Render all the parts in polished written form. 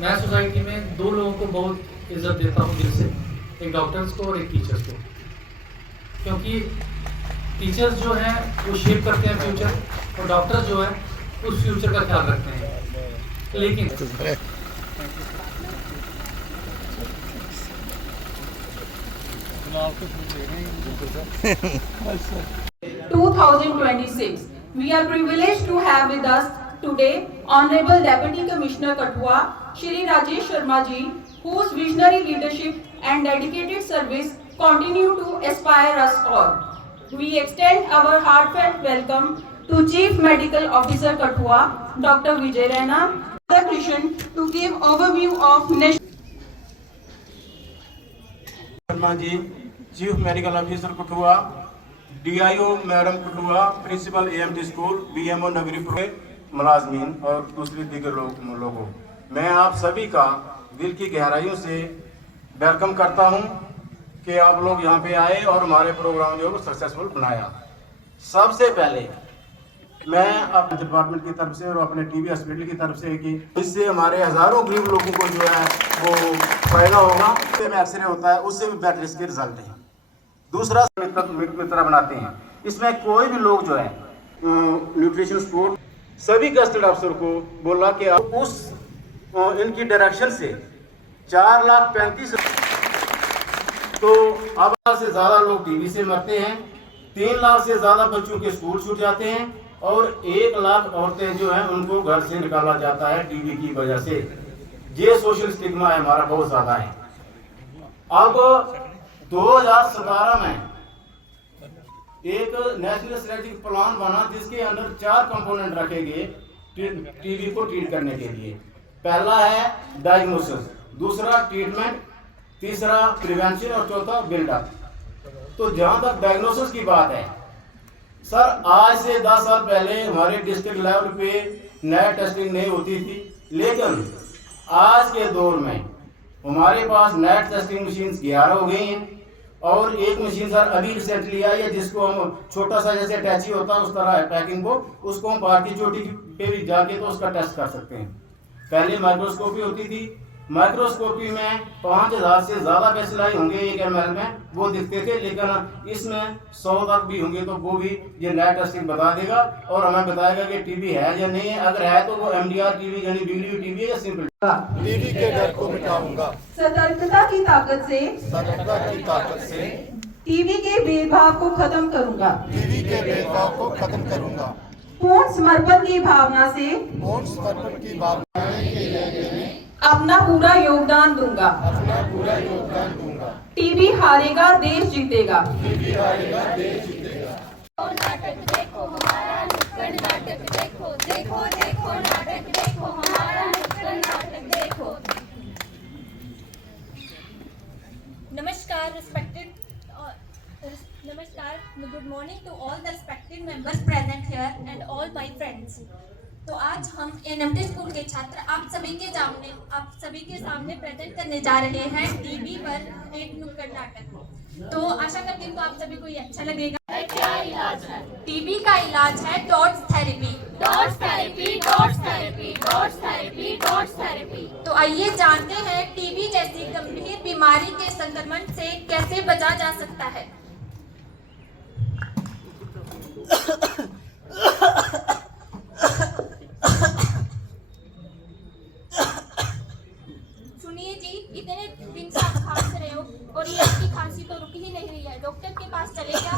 मैं सोसाइटी में दो लोगों को बहुत इज्जत देता हूँ दिल से, एक डॉक्टर्स को और एक टीचर्स को, क्योंकि टीचर्स जो हैं वो शेप करते हैं फ्यूचर और डॉक्टर्स जो है उस फ्यूचर का ख्याल रखते हैं। लेकिन 2026. We are privileged to have with us today Honorable Deputy Commissioner Kathua, Shri Rajesh Sharma ji, whose visionary leadership and dedicated service continue to inspire us all. We extend our heartfelt welcome to Chief Medical Officer Kathua, Dr. Vijay Raina, Krishnan, to give overview of national. Sharma ji, chief medical officer Kathua, DIO madam Kathua, principal AMT school, BMO Nagripur के मुलाजमीन और दूसरे दीगर लोगों, मैं आप सभी का दिल की गहराइयों से वेलकम करता हूं कि आप लोग यहां पे आए और हमारे प्रोग्राम जो है सक्सेसफुल बनाया। सबसे पहले मैं अपने डिपार्टमेंट की तरफ से और अपने टीबी हॉस्पिटल की तरफ से कि इससे हमारे हज़ारों गरीब लोगों को जो है वो फायदा होगा। में एक्सरे होता है, उससे भी बेटर इसके रिजल्ट है। दूसरा मित्र बनाते हैं, इसमें कोई भी लोग जो है न्यूट्रिशन स्पोर्ट सभी गस्टेड अफसर को बोला कि उस इनकी डायरेक्शन से 4,35,000 तो अब से ज़्यादा लोग टीबी से मरते हैं, 3 लाख से ज़्यादा बच्चों के स्कूल छूट जाते हैं और 1 लाख औरतें जो हैं उनको घर से निकाला जाता है टीबी की वजह से। ये सोशल स्टिग्मा है हमारा बहुत ज़्यादा है। अब 2017 में एक नेशनल स्ट्रेटेजिक प्लान बना जिसके अंदर 4 कंपोनेंट रखे गए टीबी को ट्रीट करने के लिए। पहला है डायग्नोसिस, दूसरा ट्रीटमेंट, तीसरा प्रिवेंशन और चौथा बिल्डअप। तो जहां तक डायग्नोसिस की बात है सर, आज से 10 साल पहले हमारे डिस्ट्रिक्ट लेवल पे नया टेस्टिंग नहीं होती थी, लेकिन आज के दौर में हमारे पास नेट टेस्टिंग मशीन 11 हो गई हैं और एक मशीन सर अभी रिसेंटली आई है जिसको हम छोटा सा जैसे अटैची होता है उस तरह है पैकिंग को, उसको हम भारतीय चोटी पे भी जाके तो उसका टेस्ट कर सकते हैं। पहले माइक्रोस्कोपी होती थी, माइक्रोस्कोपी में 5,000 से ज़्यादा बेसिलाई होंगे 1 ml में, वो दिखते थे, लेकिन इसमें 100 तक भी होंगे तो वो भी ये नया टेस्टिंग बता देगा और हमें बताएगा कि टीबी है या नहीं है। अगर है तो वो MDR टीबी यानी वीडियो टीबी है या सिंपल टीबी के डर को मिटाऊंगा। सतर्कता की ताकत से टीबी के भेदभाव को खत्म करूंगा। टीबी के भेदभाव को खत्म करूंगा। पूर्ण समर्पण की भावना से अपना पूरा योगदान दूंगा। टीबी हारेगा, देश जीतेगा। नाटक देखो हमारा नुक्कड़ नाटक देखो, देखो देखो नाटक देखो हमारा नुक्कड़ नाटक देखो। नमस्कार, good morning to all the respected members present here and all my friends. तो आज हम एएमटी स्कूल के छात्र आप सभी के सामने प्रेजेंट करने जा रहे हैं टीबी पर एक नुक्कड़ नाटक। तो आशा करती हूँ आप सभी को ये अच्छा लगेगा। क्या इलाज है? टीबी का इलाज है dots therapy. Dots therapy, dots therapy, dots therapy, dots therapy. तो आइए जानते हैं टीबी जैसी गंभीर बीमारी के संक्रमण से कैसे बचा जा सकता है। सुनिए जी, इतने दिन से आप खांस रहे हो और ये आपकी खांसी तो रुक ही नहीं रही है, डॉक्टर के पास चले क्या?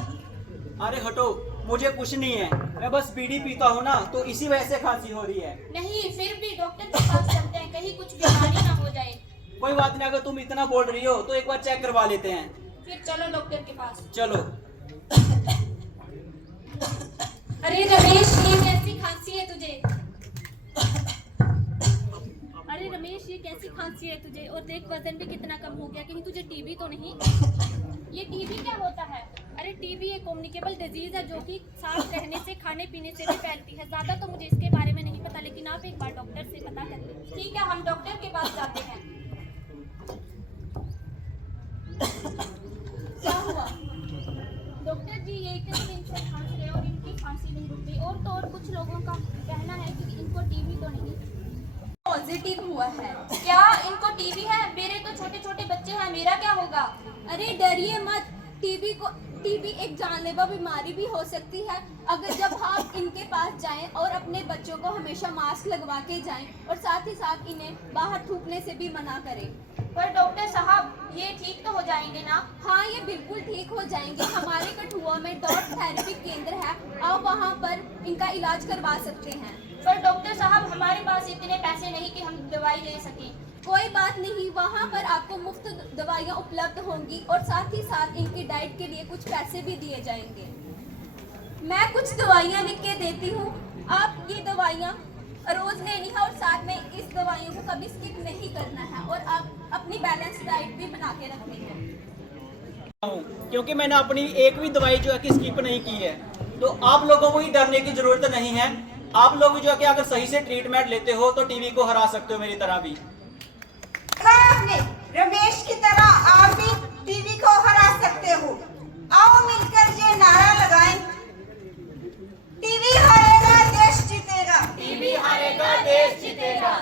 अरे हटो, मुझे कुछ नहीं है, मैं बस बीड़ी पीता हूँ ना तो इसी वजह से खांसी हो रही है। नहीं, फिर भी डॉक्टर के पास चलते हैं, कहीं कुछ बीमारी ना हो जाए। कोई बात नहीं, अगर तुम इतना बोल रही हो तो एक बार चेक करवा लेते हैं। फिर चलो डॉक्टर के पास। चलो। अरे रमेश, ये कैसी खांसी है तुझे? अरे रमेश, ये कैसी खांसी है तुझे? और देख वजन भी कितना कम हो गया, कहीं तुझे टीबी तो नहीं? ये टीबी क्या होता है? अरे टीबी एक कम्युनिकेबल डिजीज है जो कि सांस रहने से, खाने पीने से भी फैलती है। ज़्यादा तो मुझे इसके बारे में नहीं पता, लेकिन आप एक बार डॉक्टर से पता कर लें। ठीक है, हम डॉक्टर के पास जाते हैं। क्या हुआ? डॉक्टर जी, ये इतने दिन से खांस रहे और इनकी खांसी नहीं रुकती, और तो और कुछ लोगों का कहना है कि इनको टीबी तो नहीं, पॉजिटिव हुआ है। क्या क्या इनको टीवी है? मेरे तो छोटे छोटे बच्चे हैं, मेरा क्या होगा? अरे डरिए मत, टीबी एक जानलेवा बीमारी भी हो सकती है अगर जब आप इनके पास जाएं और अपने बच्चों को हमेशा मास्क लगवा के जाएं और साथ ही साथ इन्हें बाहर थूकने से भी मना करें। पर डॉक्टर साहब, ये ठीक तो हो जाएंगे ना? हाँ, ये बिल्कुल ठीक हो जाएंगे। हमारे कठुआ में डॉट थेरेपी केंद्र है, आप वहाँ पर इनका इलाज करवा सकते हैं। पर डॉक्टर साहब, हमारे पास इतने पैसे नहीं कि हम दवाई ले सकें। कोई बात नहीं, वहाँ पर आपको मुफ्त दवाइयाँ उपलब्ध होंगी और साथ ही साथ इनकी डाइट के लिए कुछ पैसे भी दिए जाएंगे। मैं कुछ दवाइयाँ लिख के देती हूँ, आप ये दवाइयाँ रोज लेनी है और साथ में इस दवाइयों को कभी स्किप नहीं करना है और आप अपनी बैलेंस डाइट भी बना के रखनी है। क्योंकि मैंने अपनी एक भी दवाई जो है कि स्किप नहीं की है, तो आप लोगों को ही डरने की जरूरत नहीं है। आप लोग जो है कि अगर सही से ट्रीटमेंट लेते हो तो टीबी को हरा सकते हो मेरी तरह भी। आपने रमेश की तरह आप भी टीवी को हरा सकते हो। आओ मिलकर ये नारा लगाएं, टीवी हारेगा देश जीतेगा। टीवी हारेगा देश जीतेगा।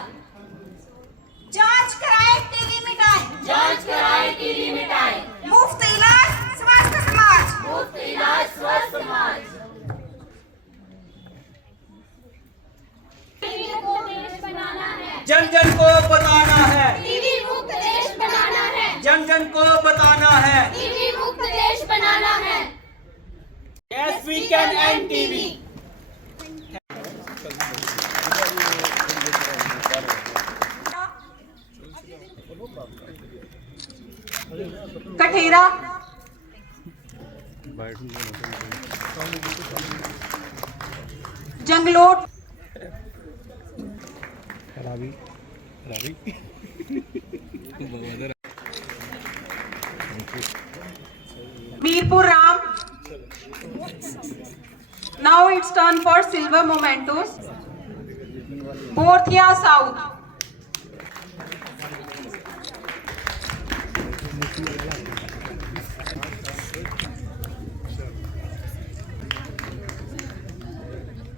जांच कराए टीवी मिटाएं, जांच कराए टीवी मिटाएं। मुफ्त इलाज स्वस्थ समाज, मुफ्त इलाज स्वस्थ समाज। टीवी को देश बनाना है, जन जन को बताना है, टीवी मुक्त देश बनाना है, जन जन को बताना है। टीवी मुक्त देश बनाना है। Yes, we can end TV. कठेरा, Janglot, Mirpur Ram. Now it's turn for silver mementos. Porthia South.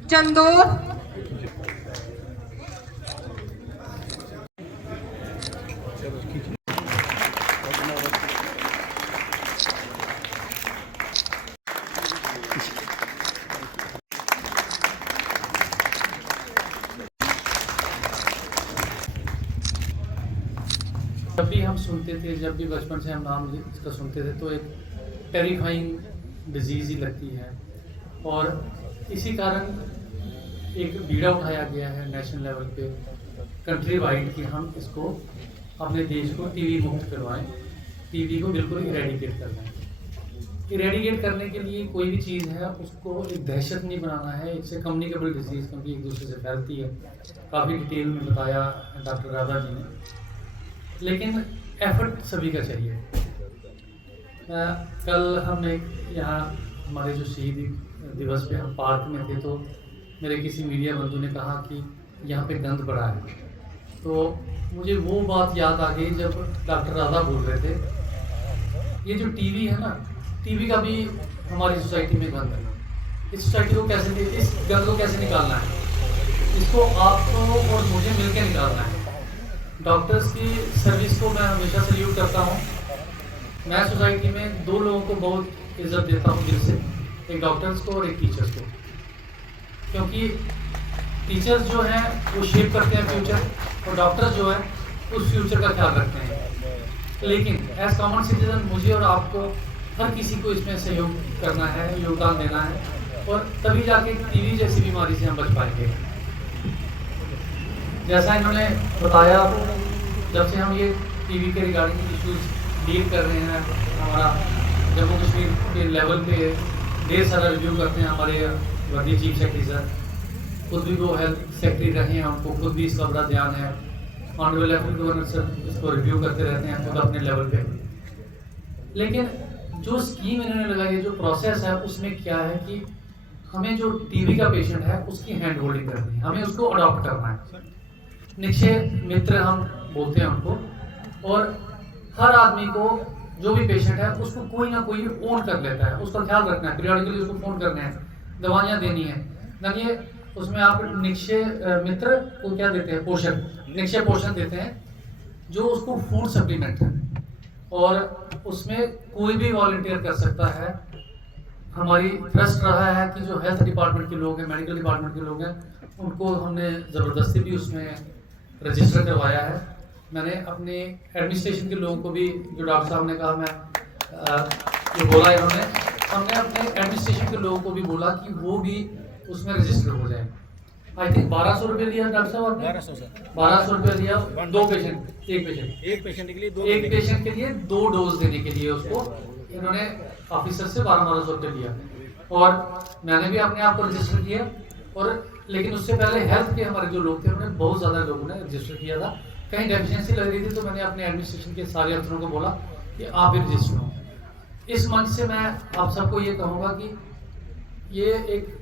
Chandor. जब भी हम सुनते थे, जब भी बचपन से हम नाम इसका सुनते थे तो एक टेरिफाइंग डिजीज़ ही लगती है और इसी कारण एक बीड़ा उठाया गया है नेशनल लेवल पे, कंट्री वाइड, कि हम इसको अपने देश को टीवी मुक्त करवाएं, टीवी को बिल्कुल इरेडिकेट करवाएं। इरेडिकेट करने के लिए कोई भी चीज़ है उसको एक दहशत नहीं बनाना है, इससे कम्युनिकेबल डिजीज़ क्योंकि एक दूसरे से फैलती है, काफ़ी डिटेल में बताया डॉक्टर राधा जी ने, लेकिन एफर्ट सभी का चाहिए। कल हम एक यहाँ हमारे जो शहीदी दिवस पे हम पार्क में थे तो मेरे किसी मीडिया बंधु ने कहा कि यहाँ पे गंद पड़ा है, तो मुझे वो बात याद आ गई जब डॉक्टर राधा बोल रहे थे, ये जो टीवी है ना, टीवी का भी हमारी सोसाइटी में गंद है। इस सोसाइटी को कैसे, इस गंद को कैसे निकालना है, इसको आपको और मुझे मिलकर निकालना है। डॉक्टर्स की सर्विस को मैं हमेशा सल्यूट करता हूँ। मैं सोसाइटी में दो लोगों को बहुत इज्जत देता हूँ दिल से, एक डॉक्टर्स को और एक टीचर्स को, क्योंकि टीचर्स जो हैं वो शेप करते हैं फ्यूचर और डॉक्टर्स जो है उस फ्यूचर का ख्याल रखते हैं। लेकिन एज कॉमन सिटीजन मुझे और आपको हर किसी को इसमें सहयोग करना है, योगदान देना है और तभी जाके टीवी जैसी बीमारी से हम बच पाएंगे। जैसा इन्होंने बताया, जब से हम ये टीवी के रिगार्डिंग इश्यूज डील कर रहे हैं, हमारा जम्मू कश्मीर के लेवल पे ढेर सारा रिव्यू करते हैं हमारे वर्दी चीफ सेक्रेटरी सर, खुद भी वो हेल्थ सेक्रेटरी रहे हैं, उनको खुद भी इसका बड़ा ध्यान है। ऑनरेबल लेफ्टिनेंट गवर्नर सर इसको रिव्यू करते रहते हैं खुद अपने लेवल पे। लेकिन जो स्कीम इन्होंने लगाई है, जो प्रोसेस है, उसमें क्या है कि हमें जो टीबी का पेशेंट है उसकी हैंड होल्डिंग करनी है, हमें उसको अडॉप्ट करना है। निक्षय मित्र हम बोलते हैं उनको, और हर आदमी को जो भी पेशेंट है उसको कोई ना कोई ओन कर लेता है, उसका ख्याल रखना है, पीरियडिकली उसको फ़ोन करना है, दवाइयाँ देनी है। देखिए उसमें आप निक्षय मित्र को क्या देते हैं, पोषण, निक्षय पोषण देते हैं, जो उसको फूड सप्लीमेंट है, और उसमें कोई भी वॉलंटियर कर सकता है। हमारी ट्रस्ट रहा है कि जो हेल्थ डिपार्टमेंट के लोग हैं, मेडिकल डिपार्टमेंट के लोग हैं, उनको हमने ज़बरदस्ती भी उसमें रजिस्टर करवाया है। मैंने अपने एडमिनिस्ट्रेशन के लोगों को भी, जो डॉक्टर साहब ने कहा, मैं जो बोला इन्होंने, हमने अपने एडमिनिस्ट्रेशन के लोगों को भी बोला कि वो भी उसमें रजिस्टर हो जाए। आई थिंक 1200 रुपये लिया डॉक्टर साहब आपने? 1200 सर। 1200 रुपये लिया, दो पेशेंट, एक पेशेंट, एक पेशेंट के लिए एक पेशेंट के लिए 2 डोज देने के लिए उसको इन्होंने ऑफिसर से 1200 रुपये लिया। और मैंने भी अपने आप को रजिस्टर किया, और लेकिन उससे पहले हेल्थ के हमारे जो लोग थे, उन्होंने बहुत ज़्यादा लोगों ने रजिस्टर किया था। कहीं डेफिशिएंसी लग रही थी, तो मैंने अपने एडमिनिस्ट्रेशन के सारे अफसरों को बोला कि आप भी रजिस्टर हो। इस मंच से मैं आप सबको ये कहूँगा कि ये एक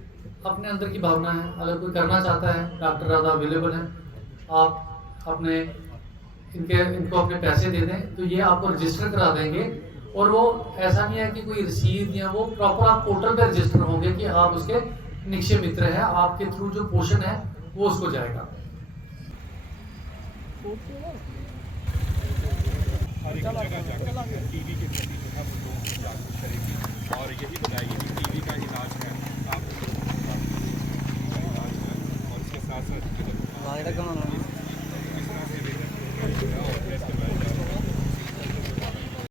अपने अंदर की भावना है। अगर कोई करना चाहता है, डॉक्टर ज़्यादा अवेलेबल हैं, आप अपने इनको अपने पैसे दे दें तो ये आपको रजिस्टर करा देंगे। और वो ऐसा नहीं है कि कोई रसीद या वो प्रॉपर आप पोर्टल पे रजिस्टर होंगे कि आप उसके निक्षय मित्र हैं, आपके थ्रू जो पोषण है वो उसको जाएगा। हर एक जगह जाकर टीबी के प्रति जो है वो लोगों को जागरूक करेगी, और यही बताएगी कि टीबी का इलाज है, आप इलाज है, और इसके साथ साथ